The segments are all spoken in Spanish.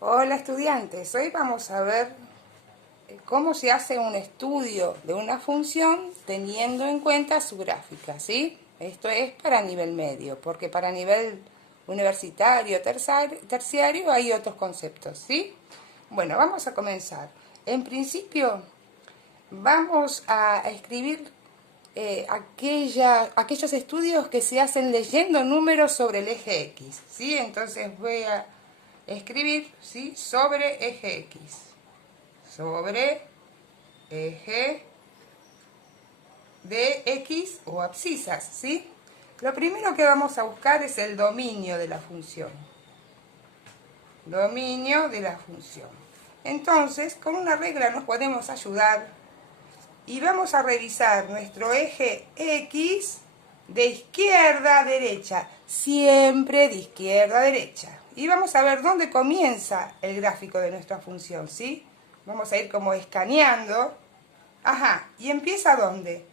Hola estudiantes, hoy vamos a ver cómo se hace un estudio de una función teniendo en cuenta su gráfica, ¿sí? Esto es para nivel medio, porque para nivel universitario, terciario hay otros conceptos, ¿sí? Bueno, vamos a comenzar. En principio, vamos a escribir aquellos estudios que se hacen leyendo números sobre el eje X, ¿sí? Entonces voy a escribir, ¿sí? Sobre eje X, sobre eje de X o abscisas, ¿sí? Lo primero que vamos a buscar es el dominio de la función. Dominio de la función. Entonces, con una regla nos podemos ayudar y vamos a revisar nuestro eje X de izquierda a derecha, siempre de izquierda a derecha. Y vamos a ver dónde comienza el gráfico de nuestra función, ¿sí? Vamos a ir como escaneando. Ajá, ¿y empieza dónde?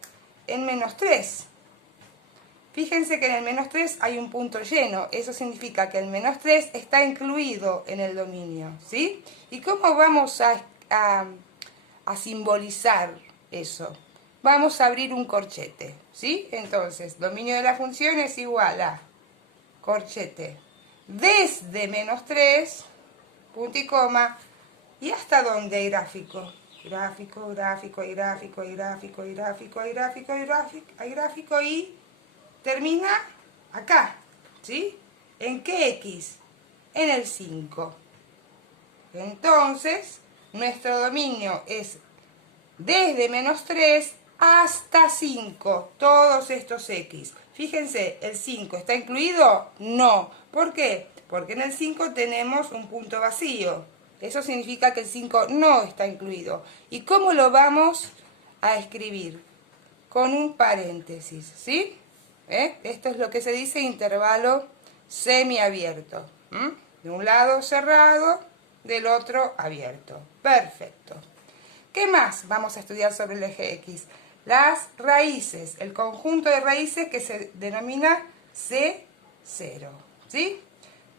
En -3. Fíjense que en el -3 hay un punto lleno, eso significa que el -3 está incluido en el dominio, ¿sí? ¿Y cómo vamos a simbolizar eso? Vamos a abrir un corchete, ¿sí? Entonces, dominio de la función es igual a corchete desde -3, punto y coma, ¿y hasta dónde gráfico? Gráfico, gráfico, hay gráfico, hay gráfico, hay gráfico, hay gráfico, hay gráfico, hay gráfico y termina acá, ¿sí? ¿En qué X? En el 5. Entonces, nuestro dominio es desde -3 hasta 5, todos estos X. Fíjense, ¿el 5 está incluido? No. ¿Por qué? Porque en el 5 tenemos un punto vacío. Eso significa que el 5 no está incluido. ¿Y cómo lo vamos a escribir? Con un paréntesis, ¿sí? Esto es lo que se dice intervalo semiabierto. De un lado cerrado, del otro abierto. Perfecto. ¿Qué más vamos a estudiar sobre el eje X? Las raíces, el conjunto de raíces que se denomina C0, ¿sí?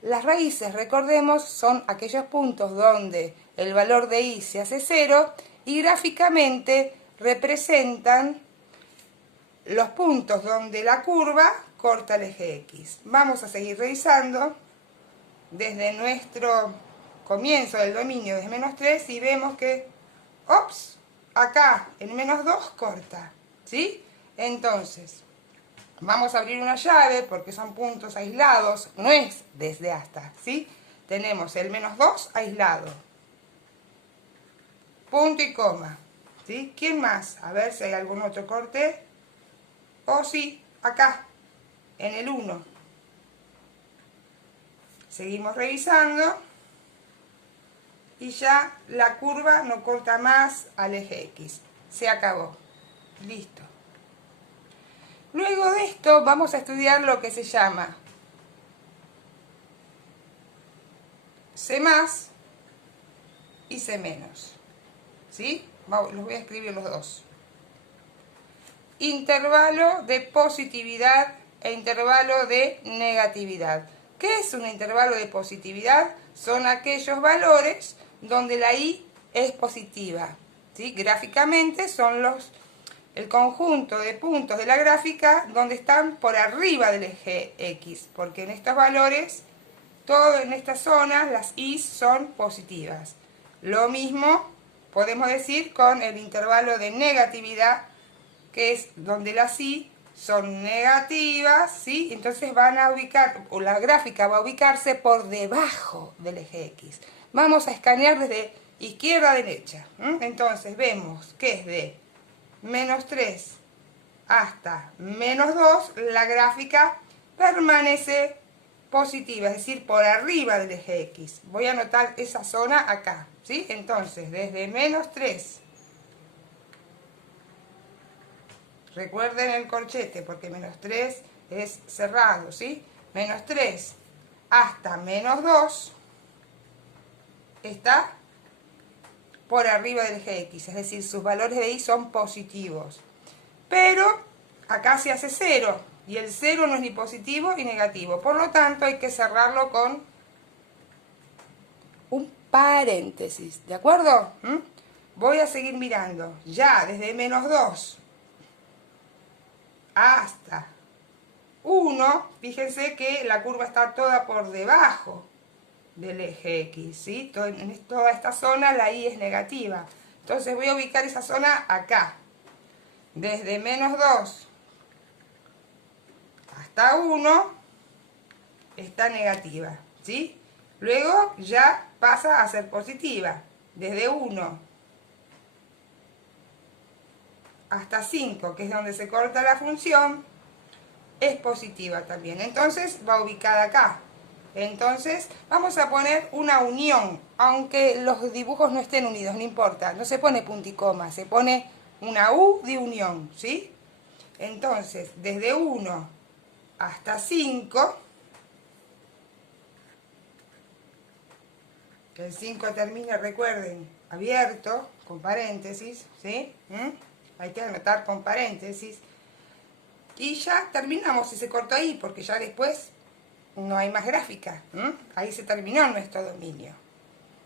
Las raíces, recordemos, son aquellos puntos donde el valor de y se hace 0 y gráficamente representan los puntos donde la curva corta el eje X. Vamos a seguir revisando desde nuestro comienzo del dominio desde -3 y vemos que, ops, acá en -2 corta, ¿sí? Entonces, vamos a abrir una llave porque son puntos aislados, no es desde hasta, ¿sí? Tenemos el -2 aislado, punto y coma, ¿sí? ¿Quién más? A ver si hay algún otro corte. O sí, acá, en el 1. Seguimos revisando y ya la curva no corta más al eje X. Se acabó. Listo. Luego de esto vamos a estudiar lo que se llama C más y C menos. ¿Sí? Los voy a escribir los dos. Intervalo de positividad e intervalo de negatividad. ¿Qué es un intervalo de positividad? Son aquellos valores donde la y es positiva, ¿sí? Gráficamente son el conjunto de puntos de la gráfica donde están por arriba del eje X, porque en estos valores, todo en estas zonas, las y son positivas. Lo mismo podemos decir con el intervalo de negatividad, que es donde las y son negativas, ¿sí? Entonces van a ubicar, o la gráfica va a ubicarse por debajo del eje X. Vamos a escanear desde izquierda a derecha. Entonces vemos que es de -3 hasta -2, la gráfica permanece positiva, es decir, por arriba del eje X. Voy a anotar esa zona acá, ¿sí? Entonces, desde -3, recuerden el corchete, porque -3 es cerrado, ¿sí? -3 hasta -2 está por arriba del eje X, es decir, sus valores de y son positivos. Pero acá se hace 0, y el 0 no es ni positivo ni negativo. Por lo tanto, hay que cerrarlo con un paréntesis, ¿de acuerdo? Voy a seguir mirando, ya desde -2 hasta 1, fíjense que la curva está toda por debajo del eje X, ¿sí? En toda esta zona la Y es negativa, entonces voy a ubicar esa zona acá, desde -2 hasta 1 está negativa, ¿sí? Luego ya pasa a ser positiva, desde 1 hasta 5, que es donde se corta la función, es positiva también. Entonces va ubicada acá. Entonces vamos a poner una unión, aunque los dibujos no estén unidos, no importa. No se pone punto y coma, se pone una U de unión, ¿sí? Entonces, desde 1 hasta 5, el 5 termina, recuerden, abierto, con paréntesis, ¿sí? Hay que anotar con paréntesis. Y ya terminamos y se cortó ahí, porque ya después no hay más gráfica. Ahí se terminó nuestro dominio.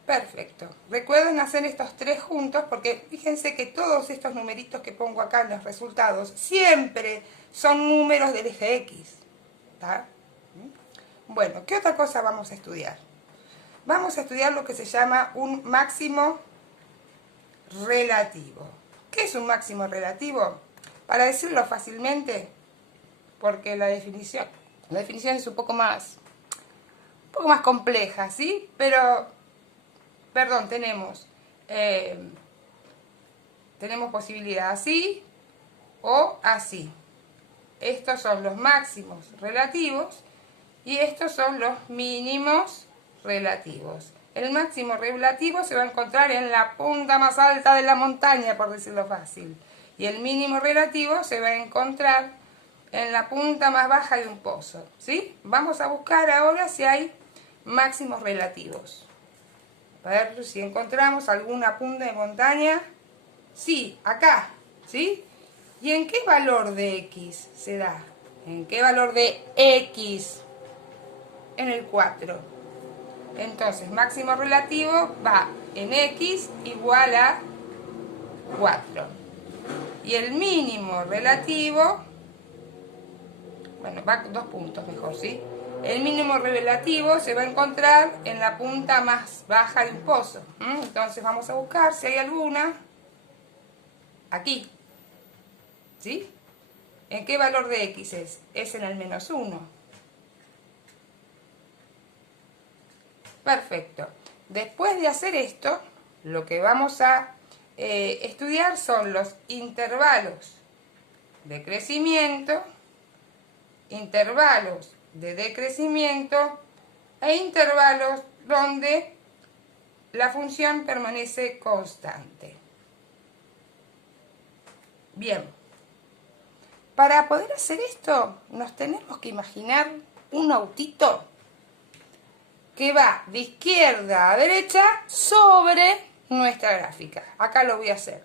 Perfecto. Recuerden hacer estos 3 juntos, porque fíjense que todos estos numeritos que pongo acá en los resultados siempre son números del eje X. ¿Está? Bueno, ¿qué otra cosa vamos a estudiar? Vamos a estudiar lo que se llama un máximo relativo. ¿Qué es un máximo relativo? Para decirlo fácilmente, porque la definición es un poco más compleja, ¿sí? Pero, perdón, tenemos posibilidad así o así. Estos son los máximos relativos y estos son los mínimos relativos. El máximo relativo se va a encontrar en la punta más alta de la montaña, por decirlo fácil. Y el mínimo relativo se va a encontrar en la punta más baja de un pozo, ¿sí? Vamos a buscar ahora si hay máximos relativos. A ver si encontramos alguna punta de montaña. Sí, acá, ¿sí? ¿Y en qué valor de X se da? ¿En qué valor de X? En el 4. Entonces, máximo relativo va en X igual a 4. Y el mínimo relativo, bueno, va 2 puntos mejor, ¿sí? El mínimo relativo se va a encontrar en la punta más baja de un pozo. Entonces vamos a buscar si hay alguna aquí, ¿sí? ¿En qué valor de X es? Es en el -1. Perfecto. Después de hacer esto, lo que vamos a estudiar son los intervalos de crecimiento, intervalos de decrecimiento e intervalos donde la función permanece constante. Bien, para poder hacer esto nos tenemos que imaginar un autito que va de izquierda a derecha sobre nuestra gráfica. Acá lo voy a hacer.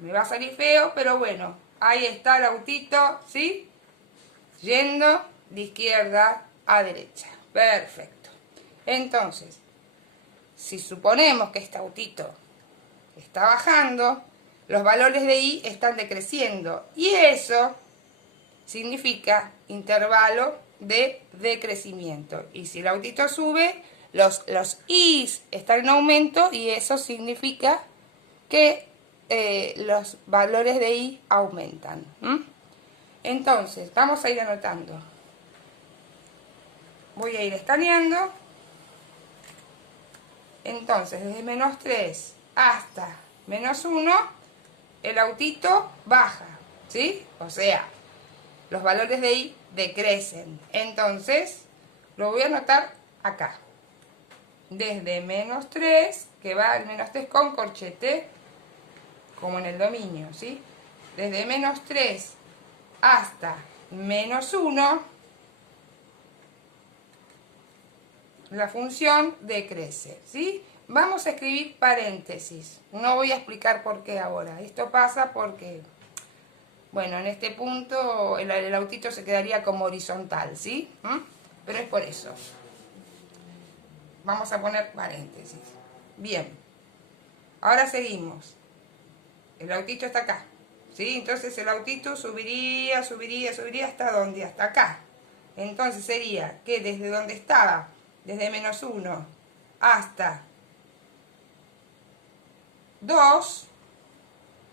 Me va a salir feo, pero bueno, ahí está el autito, ¿sí? Yendo de izquierda a derecha. Perfecto. Entonces, si suponemos que este autito está bajando, los valores de Y están decreciendo. Y eso significa intervalo de decrecimiento. Y si el autito sube, los I's están en aumento y eso significa que los valores de Y aumentan. Entonces, vamos a ir anotando. Voy a ir escaneando. Entonces, desde -3 hasta -1, el autito baja, ¿sí? O sea, los valores de Y decrecen. Entonces, lo voy a anotar acá. Desde -3, que va al -3 con corchete, como en el dominio, ¿sí? Desde -3 hasta -1, la función decrece, ¿sí? Vamos a escribir paréntesis. No voy a explicar por qué ahora. Esto pasa porque, bueno, en este punto el autito se quedaría como horizontal, ¿sí? Pero es por eso. vamos a poner paréntesis. Bien, ahora seguimos. El autito está acá, ¿sí? Entonces el autito subiría ¿hasta dónde? Hasta acá. Entonces sería que desde donde estaba, desde -1 hasta 2,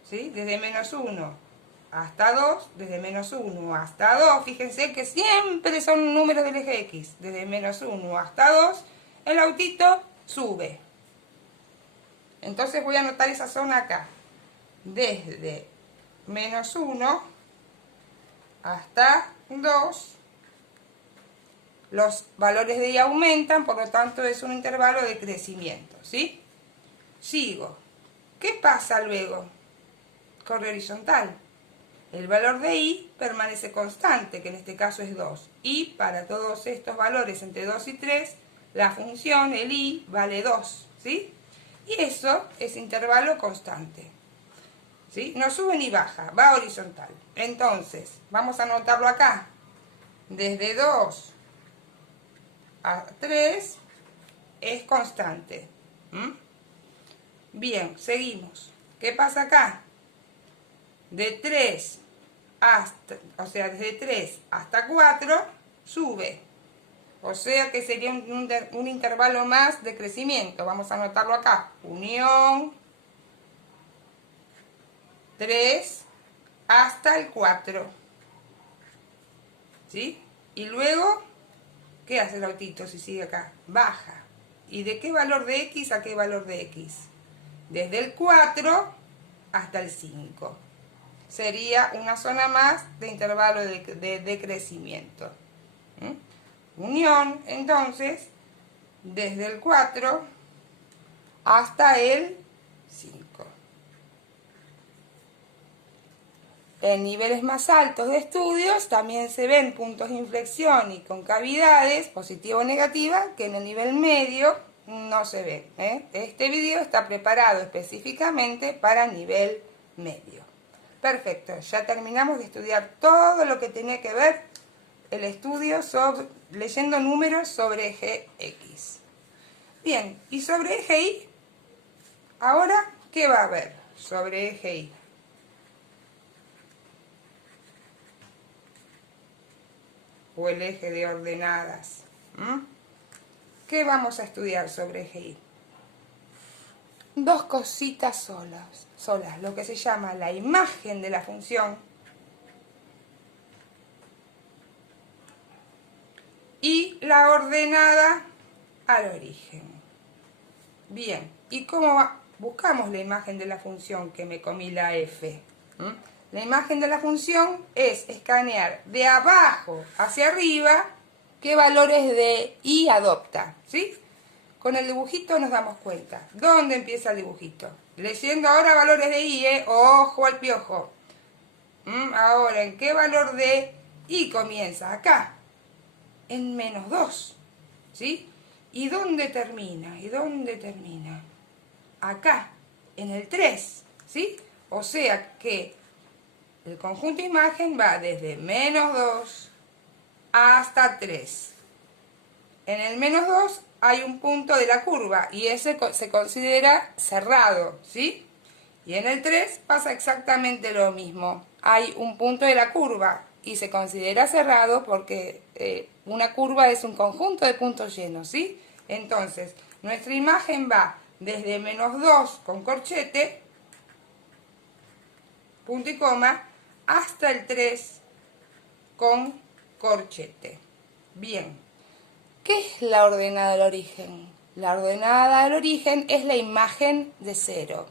¿sí? Desde -1 hasta 2, desde -1 hasta 2, fíjense que siempre son números del eje X. Desde -1 hasta 2, el autito sube. Entonces voy a anotar esa zona acá. Desde -1 hasta 2, los valores de Y aumentan, por lo tanto es un intervalo de crecimiento, ¿sí? Sigo. ¿Qué pasa luego? Corre horizontal. El valor de Y permanece constante, que en este caso es 2. Y para todos estos valores entre 2 y 3, la función, el Y, vale 2, ¿sí? Y eso es intervalo constante, ¿sí? No sube ni baja, va horizontal. Entonces, vamos a anotarlo acá. Desde 2 a 3 es constante. Bien, seguimos. ¿Qué pasa acá? De 3 hasta, desde 3 hasta 4 sube. O sea que sería un intervalo más de crecimiento. Vamos a anotarlo acá. Unión 3 hasta el 4. ¿Sí? Y luego, ¿qué hace el autito si sigue acá? Baja. ¿Y de qué valor de X a qué valor de X? Desde el 4 hasta el 5. Sería una zona más de intervalo de crecimiento. Unión, entonces, desde el 4 hasta el 5. En niveles más altos de estudios también se ven puntos de inflexión y concavidades, positiva o negativa, que en el nivel medio no se ven. Este video está preparado específicamente para nivel medio. Perfecto, ya terminamos de estudiar todo lo que tenía que ver el estudio sobre, leyendo números sobre eje X. Bien, y sobre eje Y, ahora, ¿qué va a haber sobre eje Y? O el eje de ordenadas. ¿Qué vamos a estudiar sobre eje Y? Dos cositas solas, lo que se llama la imagen de la función y la ordenada al origen. Bien, ¿y cómo buscamos la imagen de la función que me comí la f? La imagen de la función es escanear de abajo hacia arriba qué valores de Y adopta, ¿sí? Con el dibujito nos damos cuenta. ¿Dónde empieza el dibujito? Leyendo ahora valores de Y, ojo al piojo. Ahora, ¿en qué valor de Y comienza? Acá, en -2, ¿sí? ¿Y dónde termina? ¿Y dónde termina? Acá, en el 3, ¿sí? O sea que el conjunto imagen va desde -2 hasta 3. En el -2 hay un punto de la curva y ese se considera cerrado, ¿sí? Y en el 3 pasa exactamente lo mismo. Hay un punto de la curva y se considera cerrado porque una curva es un conjunto de puntos llenos, ¿sí? Entonces, nuestra imagen va desde -2 con corchete, punto y coma, hasta el 3 con corchete. Bien, ¿qué es la ordenada del origen? La ordenada del origen es la imagen de 0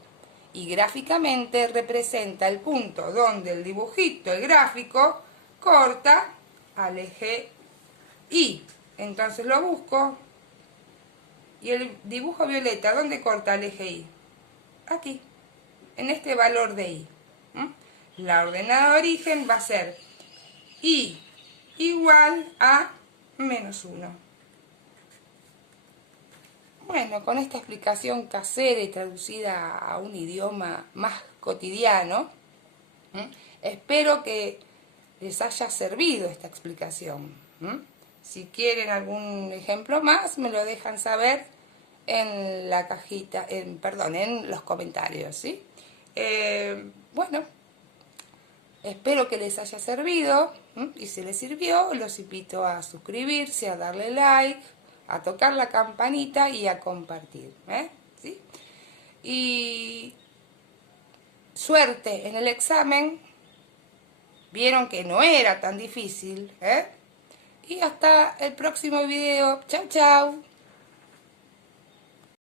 y gráficamente representa el punto donde el dibujito, el gráfico, corta al eje Y. Entonces lo busco y el dibujo violeta, ¿dónde corta el eje Y? Aquí, en este valor de Y. La ordenada de origen va a ser Y igual a -1. Bueno, con esta explicación casera y traducida a un idioma más cotidiano, espero que les haya servido esta explicación. Si quieren algún ejemplo más, me lo dejan saber en la cajita, perdón, en los comentarios, ¿sí? Bueno, espero que les haya servido, y si les sirvió, los invito a suscribirse, a darle like, a tocar la campanita y a compartir, ¿sí? Y suerte en el examen. Vieron que no era tan difícil, Y hasta el próximo video. Chau, chau.